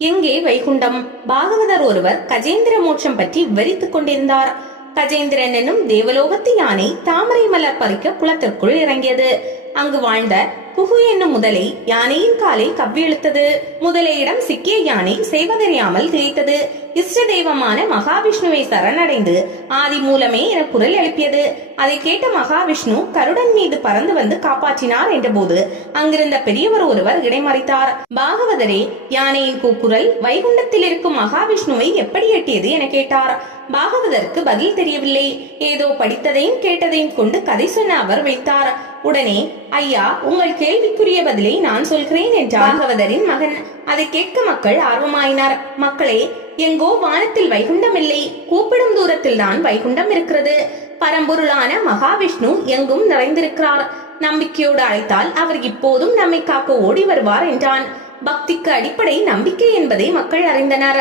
எங்கே வைகுண்டம்? பாகவதர் ஒருவர் கஜேந்திர மோட்சம் பற்றி விவரித்துக் கொண்டிருந்தார். கஜேந்திரன் என்னும் தேவலோகத்து யானை தாமரை மலர் பறிக்க குளத்திற்குள் இறங்கியது. அங்கு வாழ்ந்த புகு என்னும் முதலை யானையின் காலை கவ்விழுத்தது. முதலையிடம் சிக்கிய யானை செய்வதறியாமல் திகைத்தது. இஷ்ட தெய்வமான மகாவிஷ்ணுவை சரணடைந்து ஆதி மூலமே என குரல் எழுப்பியது. அதை கேட்ட மகாவிஷ்ணு கருடன் மீது பறந்து வந்து காப்பாற்றினார் என்றபோது அங்கிருந்த பெரியவர் ஒருவர் இடைமறித்தார். பாகவதரே, யானையின் கூக்குரல் வைகுண்டத்தில் இருக்கும் மகாவிஷ்ணுவை எப்படி எட்டியது என கேட்டார். பாகவதற்கு பதில் தெரியவில்லை. ஏதோ படித்ததையும் கேட்டதையும் கொண்டு கதை சொன்ன அவர் வைத்தார். உடனே, ஐயா, உங்கள் கேள்விக்குரிய பதிலை நான் சொல்கிறேன் என்றார் பாகவதரின் மகன். அதை கேட்க மக்கள் ஆர்வமாயினார். மக்களே, எங்கோ வானத்தில் வைகுண்டம் இல்லை, கூப்பிடும் தூரத்தில் தான் வைகுண்டம் இருக்கிறது. பரம்பொருளான மகாவிஷ்ணு எங்கும் நிறைந்திருக்கிறார். நம்பிக்கையோடு அழைத்தால் அவர் இப்போதும் நம்மை காக்க ஓடி வருவார் என்றான். பக்திக்கு அடிப்படை நம்பிக்கை என்பதை மக்கள் அறிந்தனர்.